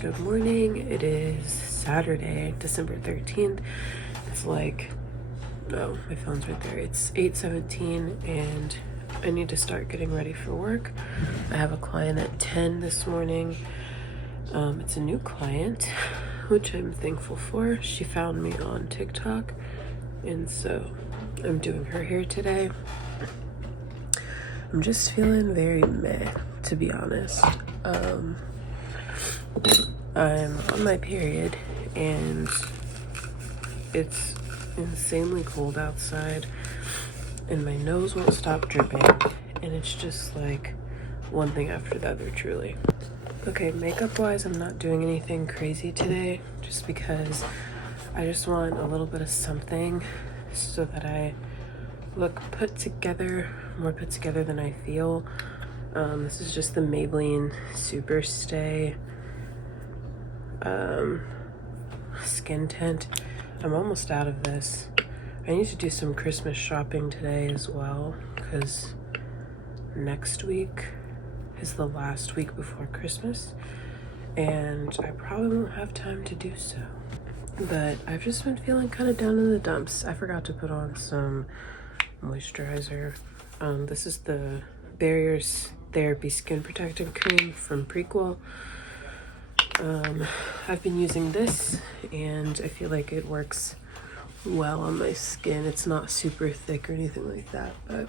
Good morning. It is Saturday, December 13th. It's like, no, my phone's right there. It's 8:17 and I need to start getting ready for work. I have a client at 10 this morning. It's a new client, which I'm thankful for. She found me on TikTok, and so I'm doing her hair today. I'm just feeling very meh, to be honest. I'm on my period and it's insanely cold outside and my nose won't stop dripping, and it's just like one thing after the other, truly. Okay, makeup wise, I'm not doing anything crazy today just because I just want a little bit of something so that I look put together, more put together than I feel. This is just the Maybelline Super Stay skin tint. I'm almost out of this. I need to do some Christmas shopping today as well because next week is the last week before Christmas and I probably won't have time to do so. But I've just been feeling kind of down in the dumps. I forgot to put on some moisturizer. This is the Barriers Therapy Skin Protectant Cream from Prequel. I've been using this and I feel like it works well on my skin. It's not super thick or anything like that, but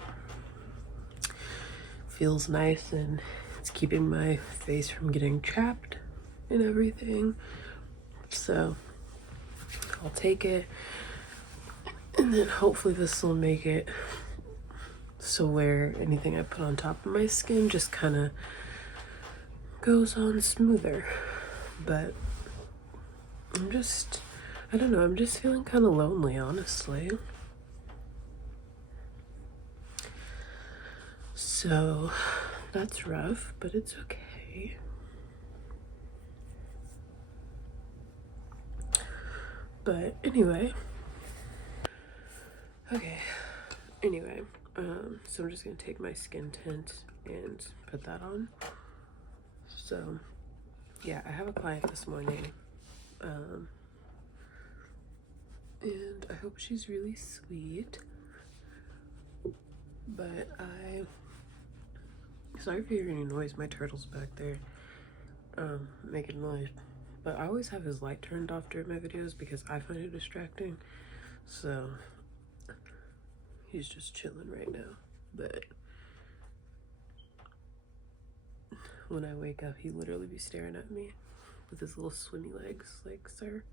feels nice and it's keeping my face from getting chapped and everything. So I'll take it, and then hopefully this will make it so where anything I put on top of my skin just kind of goes on smoother. But I don't know, I'm just feeling kind of lonely, honestly. So that's rough, but it's okay. But anyway, so I'm just gonna take my skin tint and put that on. So yeah, I have a client this morning, and I hope she's really sweet. But sorry if you hear any noise, my turtle's back there making noise. But I always have his light turned off during my videos because I find it distracting. So he's just chilling right now. But when I wake up, he literally be staring at me with his little swimmy legs, like, sir.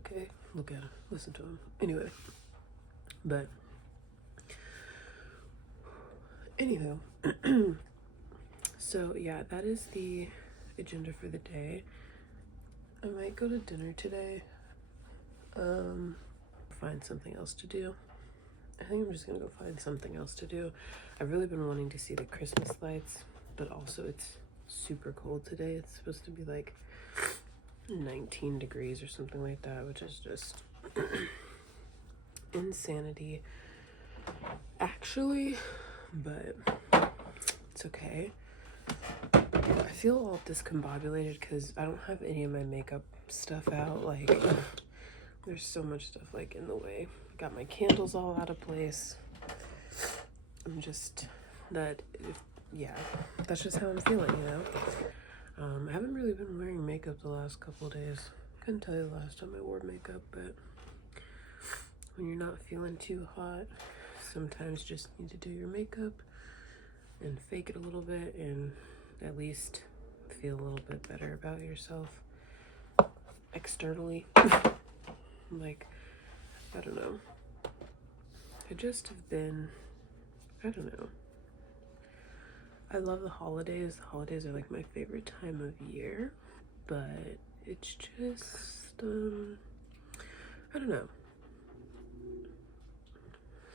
Okay, look at him, listen to him. Anyway, but anywho, so yeah, that is the agenda for the day. I might go to dinner today. Find something else to do. I think I'm just gonna go find something else to do. I've really been wanting to see the Christmas lights, but also it's super cold today. It's supposed to be like 19 degrees or something like that, which is just insanity actually, but it's okay. I feel all discombobulated because I don't have any of my makeup stuff out. Like, there's so much stuff like in the way. Got my candles all out of place. I'm just yeah, that's just how I'm feeling, you know. I haven't really been wearing makeup the last couple days. Couldn't tell you the last time I wore makeup, but when you're not feeling too hot, sometimes you just need to do your makeup and fake it a little bit and at least feel a little bit better about yourself externally. Like, I don't know. I just have been, I don't know. I love the holidays. The holidays are like my favorite time of year, but it's just, I don't know.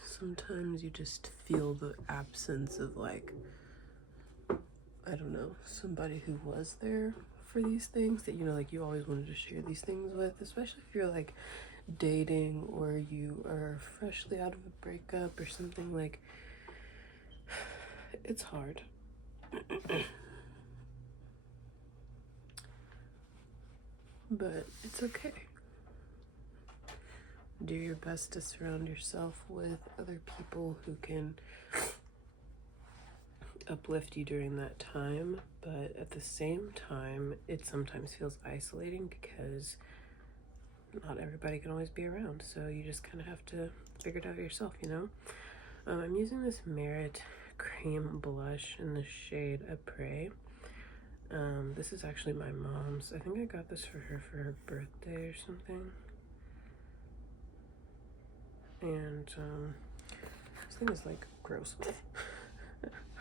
Sometimes you just feel the absence of, like, I don't know, somebody who was there for these things that, you know, like you always wanted to share these things with, especially if you're like dating or you are freshly out of a breakup or something. Like, it's hard. but it's okay. Do your best to surround yourself with other people who can uplift you during that time, but at the same time, it sometimes feels isolating because not everybody can always be around, so you just kind of have to figure it out yourself, you know? I'm using this Merit cream blush in the shade Après. This is actually my mom's. I think I got this for her birthday or something. And this thing is like gross.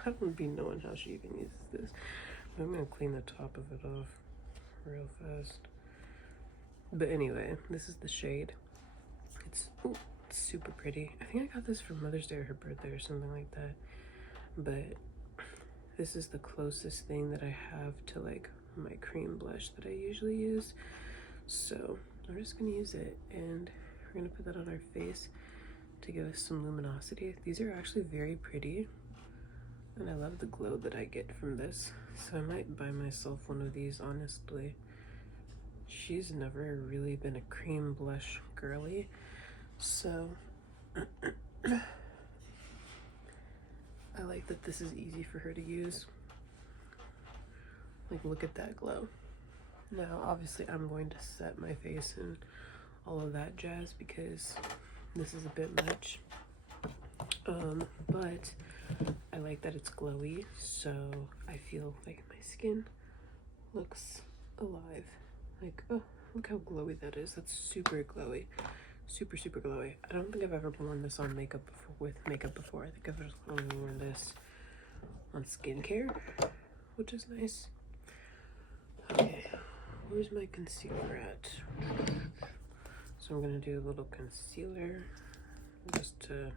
I don't be knowing how she even uses this. But I'm gonna clean the top of it off real fast. But anyway, this is the shade. It's super pretty. I think I got this for Mother's Day or her birthday or something like that. But this is the closest thing that I have to like my cream blush that I usually use. So I'm just gonna use it and we're gonna put that on our face to give us some luminosity. These are actually very pretty and I love the glow that I get from this. So I might buy myself one of these, honestly. She's never really been a cream blush girly, so I like that this is easy for her to use. Like, look at that glow. Now, obviously, I'm going to set my face and all of that jazz because this is a bit much. But I like that it's glowy, so I feel like my skin looks alive. Like, oh, look how glowy that is. That's super glowy. Super glowy. I don't think I've ever worn this on makeup before, with makeup before. I think I've just only worn this on skincare, which is nice. Okay, where's my concealer at? So I'm gonna do a little concealer just for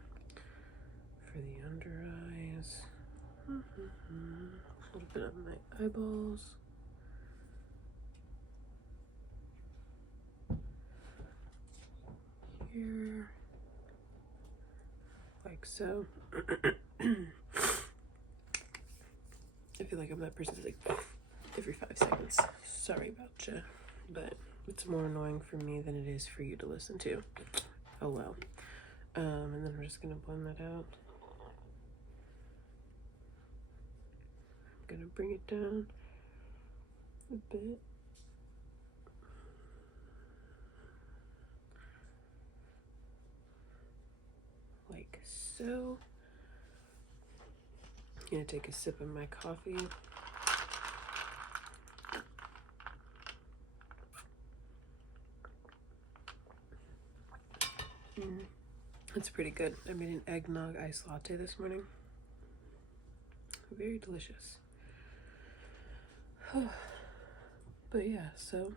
the under eyes. A little bit of my eyeballs. Here, like so. I feel like I'm that person that's like every 5 seconds. Sorry about you, but it's more annoying for me than it is for you to listen to. Oh well. And then we're just gonna blend that out. I'm gonna bring it down a bit. Like so. I'm gonna take a sip of my coffee. It's pretty good. I made an eggnog iced latte this morning. Very delicious. But yeah, so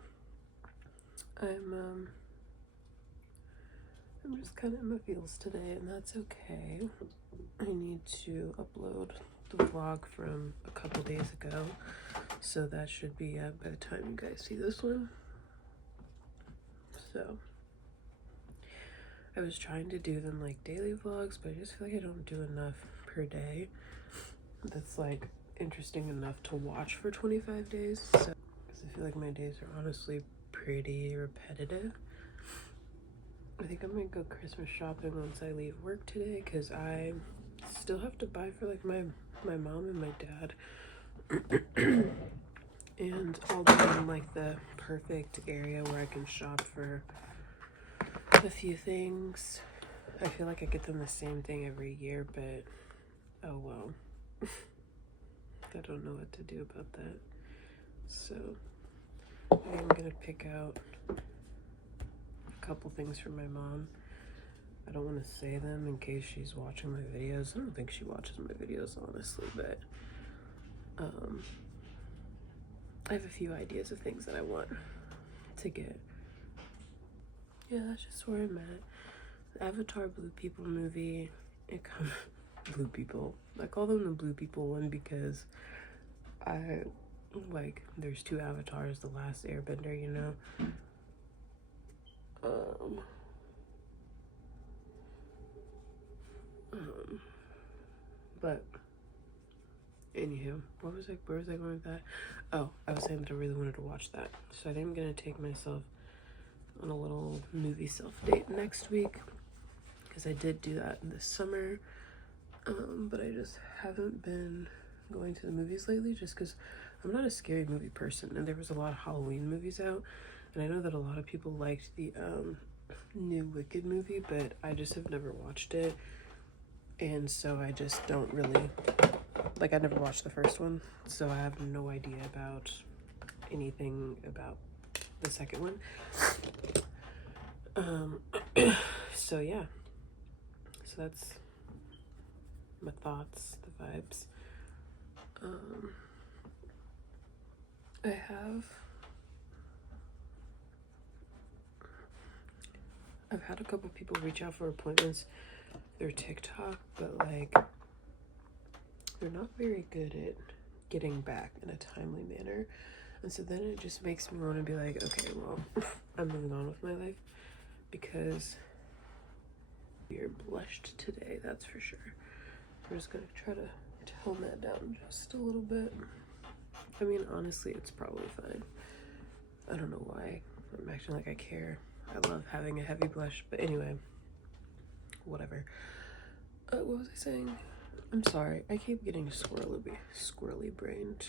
I'm just kind of in my feels today, and that's okay. I need to upload the vlog from a couple days ago, so that should be up by the time you guys see this one. So I was trying to do them like daily vlogs, but I just feel like I don't do enough per day that's like interesting enough to watch for 25 days. So, because I feel like my days are honestly pretty repetitive. I think I might go Christmas shopping once I leave work today, because I still have to buy for like my mom and my dad. And I'll be in like the perfect area where I can shop for a few things. I feel like I get them the same thing every year, but oh well. I don't know what to do about that. So I'm gonna pick out a couple things for my mom. I don't want to say them in case she's watching my videos. I don't think she watches my videos, honestly, but I have a few ideas of things that I want to get. Yeah, that's just where I'm at. The Avatar Blue People movie, it comes Blue People. I call them the Blue People one because I like there's 2 avatars, the last airbender, you know. But Anywho, where was I going with that? Oh, I was saying that I really wanted to watch that. So I think I'm gonna take myself on a little movie self-date next week, because I did do that this summer. But I just haven't been going to the movies lately, just because I'm not a scary movie person, and there was a lot of Halloween movies out, and I know that a lot of people liked the new Wicked movie, but I just have never watched it, and so I just don't really, like, I never watched the first one, so I have no idea about anything about the second one. So yeah, so that's my thoughts, the vibes. I've had a couple people reach out for appointments through TikTok, but like they're not very good at getting back in a timely manner, and so then it just makes me want to be like, okay, well, I'm moving on with my life, because you're blushed today, that's for sure. We're just gonna try to tone that down just a little bit. I mean, honestly, it's probably fine. I don't know why I'm acting like I care. I love having a heavy blush, but anyway, whatever. What was I saying? I'm sorry, I keep getting squirrely brained.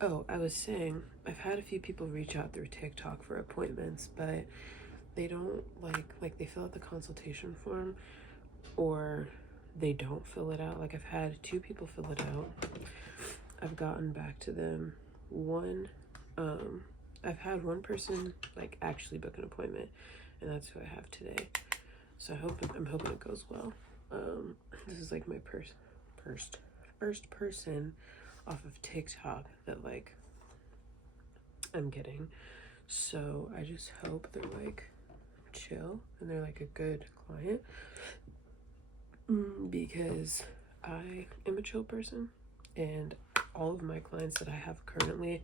Oh, I was saying, I've had a few people reach out through TikTok for appointments, but they don't like they fill out the consultation form, or they don't fill it out. Like, I've had 2 people fill it out. I've gotten back to them. I've had one person like actually book an appointment, and that's who I have today. So I'm hoping it goes well. This is like my first person off of TikTok that like I'm getting. So I just hope they're like chill and they're like a good client, because I am a chill person, and all of my clients that I have currently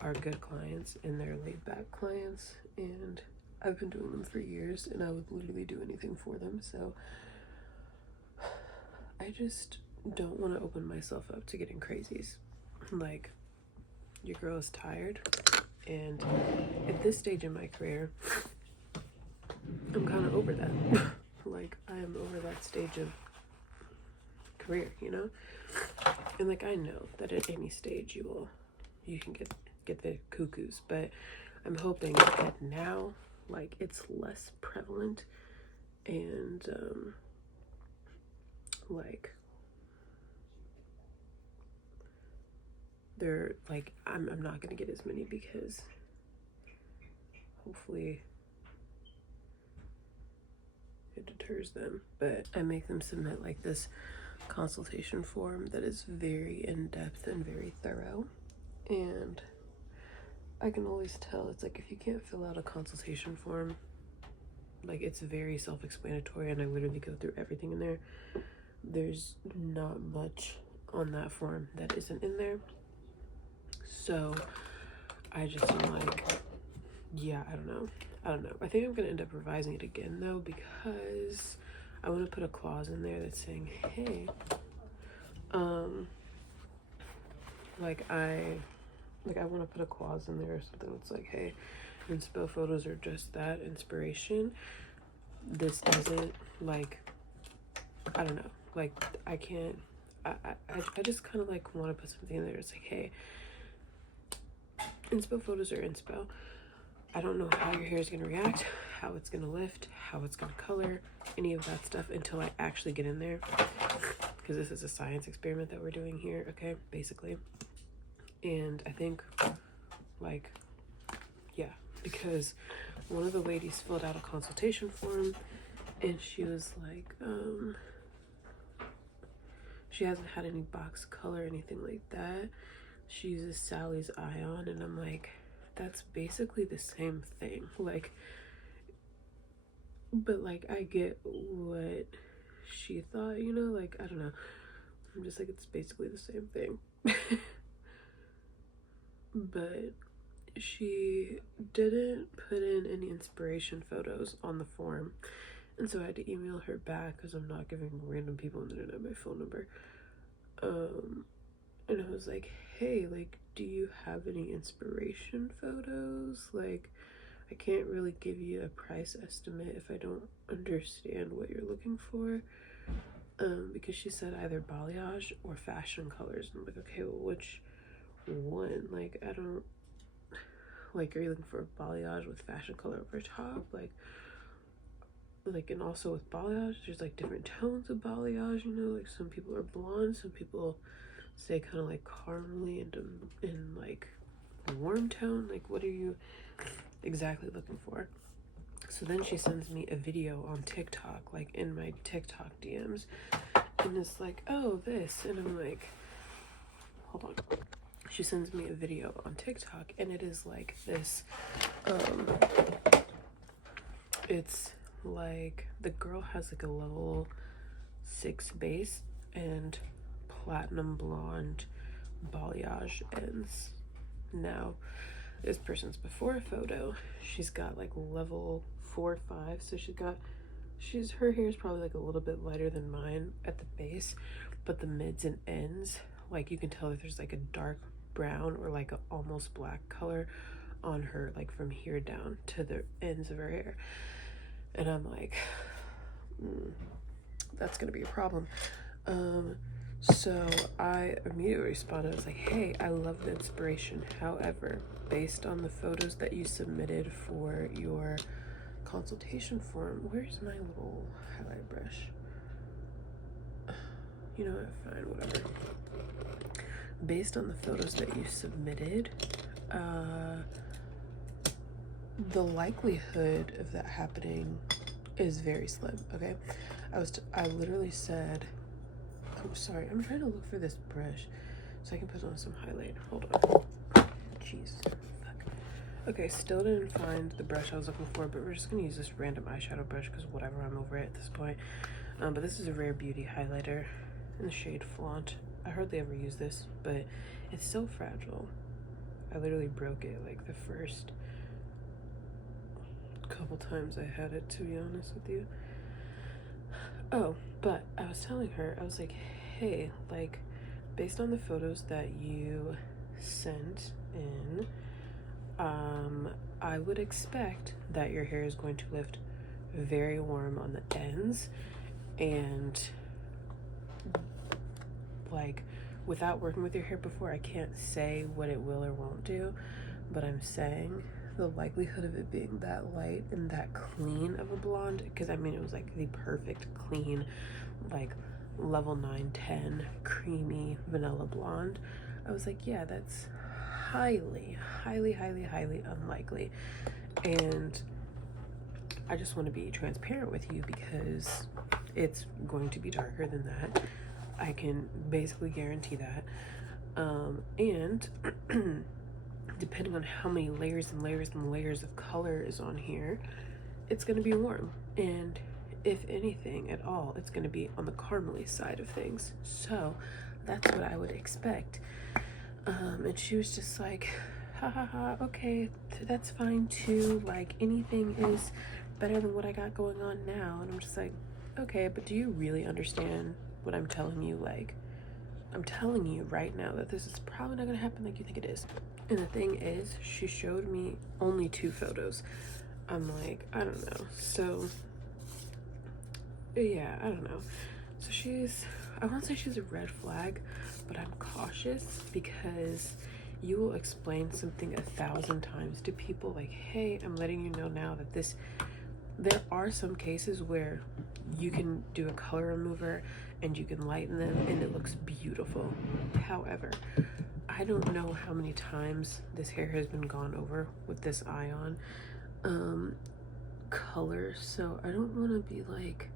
are good clients, and they're laid back clients, and I've been doing them for years, and I would literally do anything for them. So I just don't want to open myself up to getting crazies. Like, your girl is tired, and at this stage in my career, I'm kind of over that. Like, I am over that stage of career, you know? And like, I know that at any stage you can get the cuckoos, but I'm hoping that now, like, it's less prevalent, and like they're like, I'm not gonna get as many, because hopefully it deters them. But I make them submit like this consultation form that is very in-depth and very thorough, and I can always tell, it's like, if you can't fill out a consultation form, like, it's very self-explanatory, and I literally go through everything in there. There's not much on that form that isn't in there. So I just am like, yeah, I don't know. I think I'm gonna end up revising it again though, because I want to put a clause in there that's saying, hey, I want to put a clause in there or something that's like, hey, inspo photos are just that, inspiration. This doesn't, like, I don't know, like, I can't, I just kind of like want to put something in there. It's like, hey, inspo photos are inspo. I don't know how your hair is going to react, how it's going to lift, how it's going to color, any of that stuff until I actually get in there, because this is a science experiment that we're doing here, okay, basically. And I think, like, yeah, because one of the ladies filled out a consultation form, and she was like, she hasn't had any box color or anything like that. She uses Sally's Ion, and I'm like, that's basically the same thing. Like, but like, I get what she thought, you know, like, I don't know. I'm just like, it's basically the same thing. But she didn't put in any inspiration photos on the form, and so I had to email her back, because I'm not giving random people on the internet my phone number. And I was like, hey, like, do you have any inspiration photos? Like, I can't really give you a price estimate if I don't understand what you're looking for. Because she said either balayage or fashion colors. And I'm like, okay, well, which one? Like, I don't, like, are you looking for balayage with fashion color over top? Like, and also with balayage, there's like different tones of balayage, you know, like some people are blonde, some people say kind of like caramely and in like a warm tone. Like, what are you exactly looking for? So then she sends me a video on TikTok, like in my TikTok DMs, and it's like, oh, this, and I'm like, hold on. She sends me a video on TikTok, and it is like this, it's like the girl has like a level 6 base and platinum blonde balayage ends. Now, this person's before photo, she's got like level 4 or 5, so her hair is probably like a little bit lighter than mine at the base, but the mids and ends, like you can tell that there's like a dark brown or like a almost black color on her, like from here down to the ends of her hair. And I'm like, that's gonna be a problem. So I immediately responded. I was like, hey, I love the inspiration. However, based on the photos that you submitted for your consultation form, where's my little highlight brush? You know what, fine, whatever. Based on the photos that you submitted, the likelihood of that happening is very slim, okay? I literally said, I'm sorry, I'm trying to look for this brush so I can put on some highlight. Hold on. Jeez. Fuck. Okay, still didn't find the brush I was looking for, but we're just gonna use this random eyeshadow brush because whatever, I'm over it at this point. But this is a Rare Beauty highlighter in the shade Flaunt. I hardly ever use this, but it's so fragile. I literally broke it like the first couple times I had it, to be honest with you. Oh, but I was telling her, I was like, hey, like, based on the photos that you sent in, I would expect that your hair is going to lift very warm on the ends, and like, without working with your hair before, I can't say what it will or won't do, but I'm saying the likelihood of it being that light and that clean of a blonde, because I mean, it was like the perfect clean, like level 9, 10 creamy vanilla blonde. I was like, yeah, that's highly unlikely. And I just want to be transparent with you because it's going to be darker than that. I can basically guarantee that. And depending on how many layers and layers and layers of color is on here, it's going to be warm. And if anything at all, it's going to be on the caramely side of things. So that's what I would expect. And she was just like, ha ha ha, okay, that's fine too. Like, anything is better than what I got going on now. And I'm just like, okay, but do you really understand what I'm telling you? Like, I'm telling you right now that this is probably not gonna happen like you think it is. And the thing is, she showed me only 2 photos. I'm like, I don't know. So yeah, I don't know. So I won't say she's a red flag, but I'm cautious because you will explain something 1,000 times to people, like, hey, I'm letting you know now that there are some cases where you can do a color remover and you can lighten them and it looks beautiful. However, I don't know how many times this hair has been gone over with this ion color, so I don't want to be like,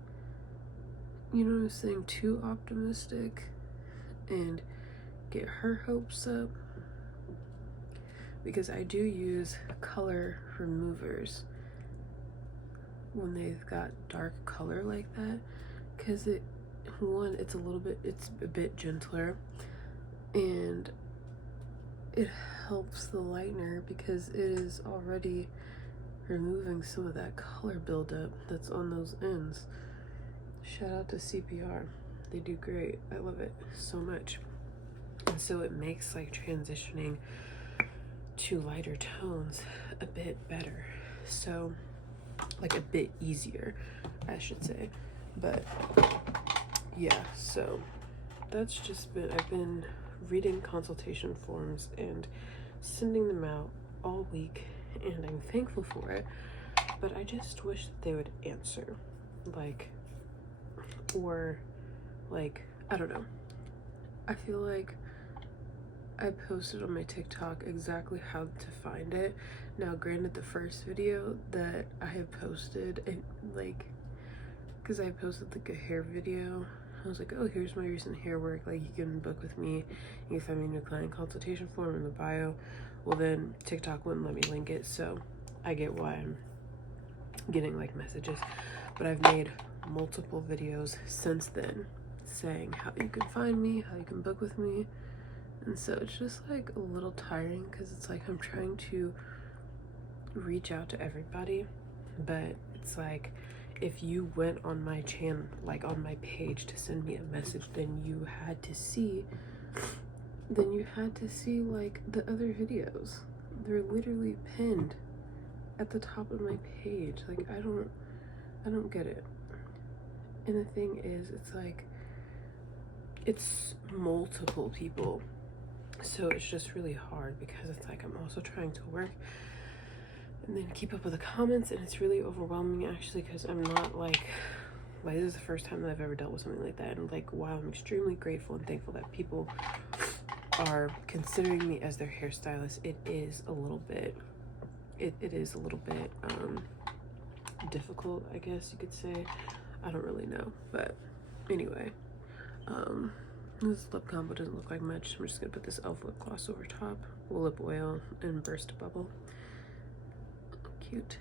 you know what I'm saying, too optimistic and get her hopes up, because I do use color removers when they've got dark color like that, because it's a bit gentler, and it helps the lightener because it is already removing some of that color buildup that's on those ends. Shout out to CPR. They do great. I love it so much. And so it makes like transitioning to lighter tones a bit better. So like a bit easier, I should say. But yeah, so that's just been, I've been reading consultation forms and sending them out all week, and I'm thankful for it, but I just wish that they would answer, like, or like, I don't know. I feel like I posted on my TikTok exactly how to find it. Now granted, the first video that I have posted, and like, because I posted like a hair video, I was like, oh, here's my recent hair work, like you can book with me, you can find me a new client consultation form in the bio. Well, then TikTok wouldn't let me link it, so I get why I'm getting like messages. But I've made multiple videos since then saying how you can find me, how you can book with me. And so it's just like a little tiring, because it's like I'm trying to reach out to everybody, but it's like if you went on my channel, like on my page, to send me a message, then you had to see like the other videos. They're literally pinned at the top of my page. Like I don't get it. And the thing is, it's like it's multiple people, so it's just really hard, because it's like I'm also trying to work and then keep up with the comments, and it's really overwhelming actually, because I'm not like this is the first time that I've ever dealt with something like that. And like, while I'm extremely grateful and thankful that people are considering me as their hairstylist, it is a little bit difficult, I guess you could say. I don't really know, but anyway, this lip combo doesn't look like much. I'm just gonna put this e.l.f. lip gloss over top, lip oil, and burst bubble. Cute.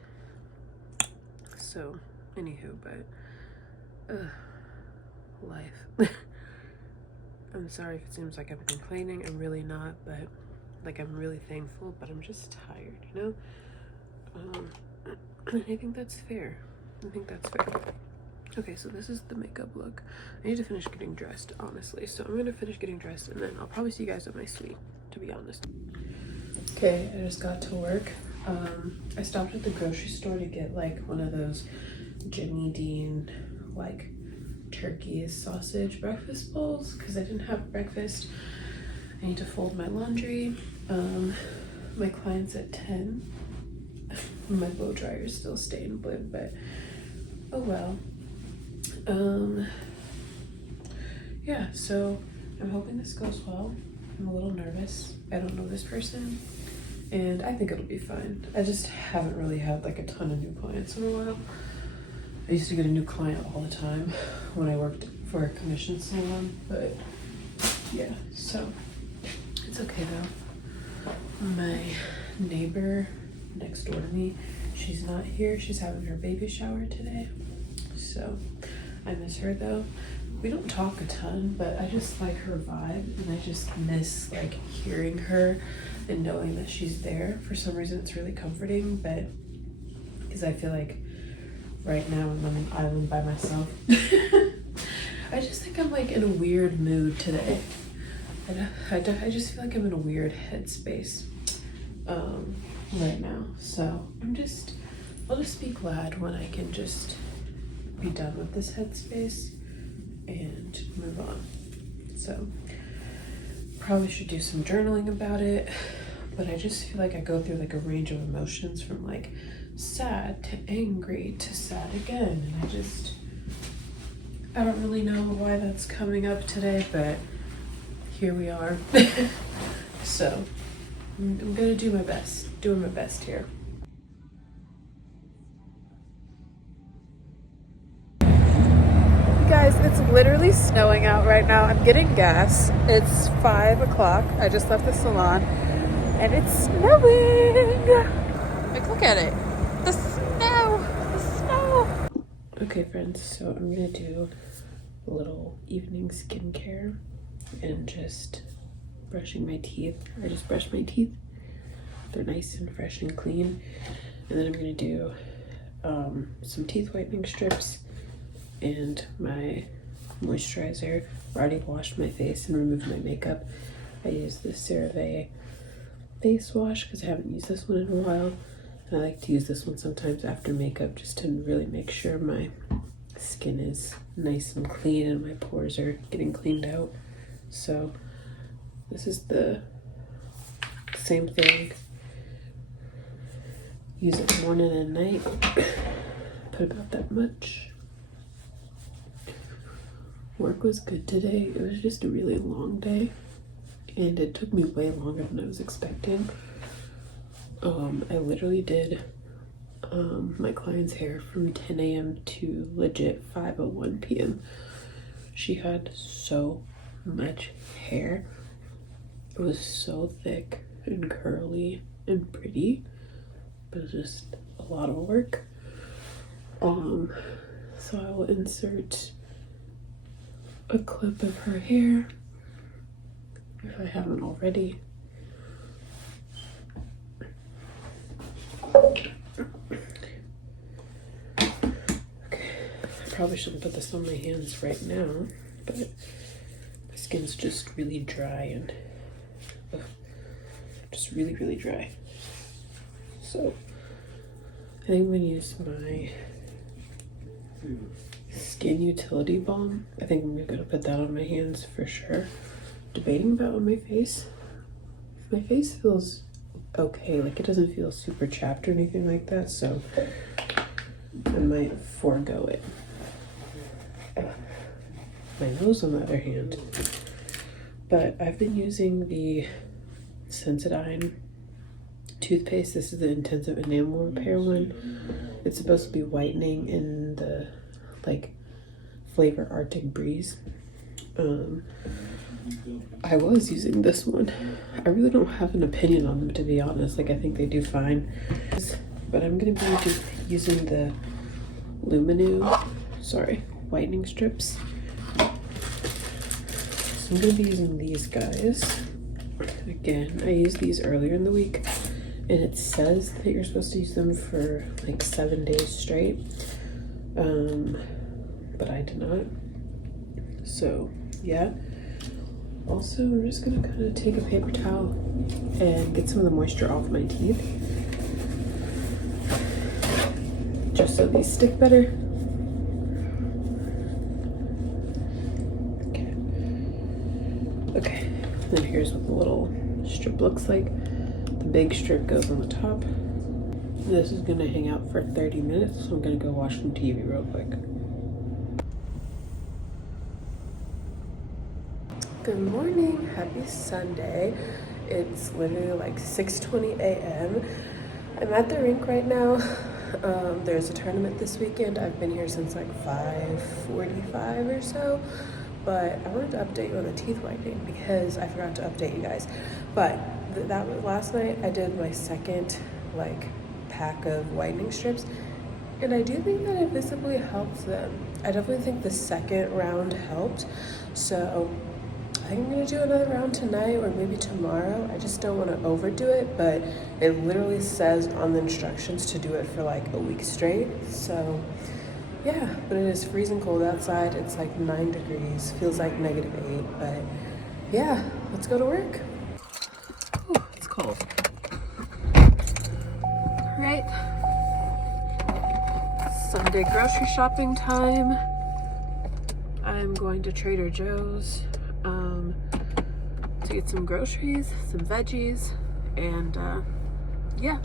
So anywho, but life. I'm sorry if it seems like I'm complaining. I'm really not, but like I'm really thankful, but I'm just tired, you know? And I think that's fair. Okay, so this is the makeup look. I need to finish getting dressed, honestly. So I'm gonna finish getting dressed, and then I'll probably see you guys at my suite, to be honest. Okay, I just got to work. I stopped at the grocery store to get like one of those Jimmy Dean like turkey sausage breakfast bowls, because I didn't have breakfast. I need to fold my laundry. My client's at 10. My blow dryer is still staying blue, but oh well. Yeah, so I'm hoping this goes well. I'm a little nervous. I don't know this person, and I think it'll be fine. I just haven't really had like a ton of new clients in a while. I used to get a new client all the time when I worked for a commission salon, but yeah, so it's okay though. My neighbor next door to me, she's not here. She's having her baby shower today, so I miss her though. We don't talk a ton, but I just like her vibe, and I just miss like hearing her and knowing that she's there. For some reason it's really comforting, but because I feel like right now I'm on an island by myself. I just think I'm like in a weird mood today. I just feel like I'm in a weird headspace right now. So I'll just be glad when I can just be done with this headspace and move on. So probably should do some journaling about it, but I just feel like I go through like a range of emotions from like sad to angry to sad again, and I don't really know why that's coming up today, but here we are. So I'm gonna do my best, doing my best here. Guys, it's literally snowing out right now. I'm getting gas. It's 5 o'clock. I just left the salon and it's snowing. Like, look at it. The snow. Okay, friends, so I'm gonna do a little evening skincare and just brushing my teeth. I just brushed my teeth. They're nice and fresh and clean. And then I'm gonna do some teeth whitening strips and my moisturizer. I already washed my face and removed my makeup. I used this CeraVe face wash because I haven't used this one in a while. And I like to use this one sometimes after makeup just to really make sure my skin is nice and clean and my pores are getting cleaned out. So this is the same thing. Use it morning and night. Put about that much. Work was good today. It was just a really long day and it took me way longer than I was expecting. I literally did my client's hair from 10 a.m. to legit 5:01 p.m. She had so much hair. It was so thick and curly and pretty, but it was just a lot of work. So I will insert a clip of her hair if I haven't already. Okay, I probably shouldn't put this on my hands right now, but my skin's just really dry and just really dry. So I think I'm gonna use my skin utility balm. I think I'm gonna put that on my hands for sure. Debating about on my face. My face feels okay, like it doesn't feel super chapped or anything like that, so I might forego it. My nose on the other hand, but I've been using the Sensodyne toothpaste. This is the intensive enamel repair one. It's supposed to be whitening in the like flavor Arctic Breeze. I was using this one. I really don't have an opinion on them, to be honest. Like, I think they do fine, but I'm gonna be using the whitening strips. So I'm gonna be using these guys. Again, I used these earlier in the week and it says that you're supposed to use them for like 7 days straight, but I did not. So yeah. Also, I'm just gonna kind of take a paper towel and get some of the moisture off my teeth, just so these stick better. Okay, then here's what the little strip looks like. The big strip goes on the top. This is gonna hang out for 30 minutes, so I'm gonna go watch some TV real quick. Good morning, happy Sunday. It's literally like 6:20 a.m. I'm at the rink right now. There's a tournament this weekend. I've been here since like 5:45 or so, but I wanted to update you on the teeth whitening because I forgot to update you guys. But that was last night. I did my second like pack of whitening strips, and I do think that it visibly helps them. I definitely think the second round helped, so I think I'm gonna do another round tonight or maybe tomorrow. I just don't want to overdo it, but it literally says on the instructions to do it for like a week straight. So yeah, but it is freezing cold outside. It's like 9 degrees, feels like -8, but yeah, let's go to work. Ooh, it's cold. Right, Sunday grocery shopping time. I'm going to Trader Joe's to get some groceries, some veggies, and yeah.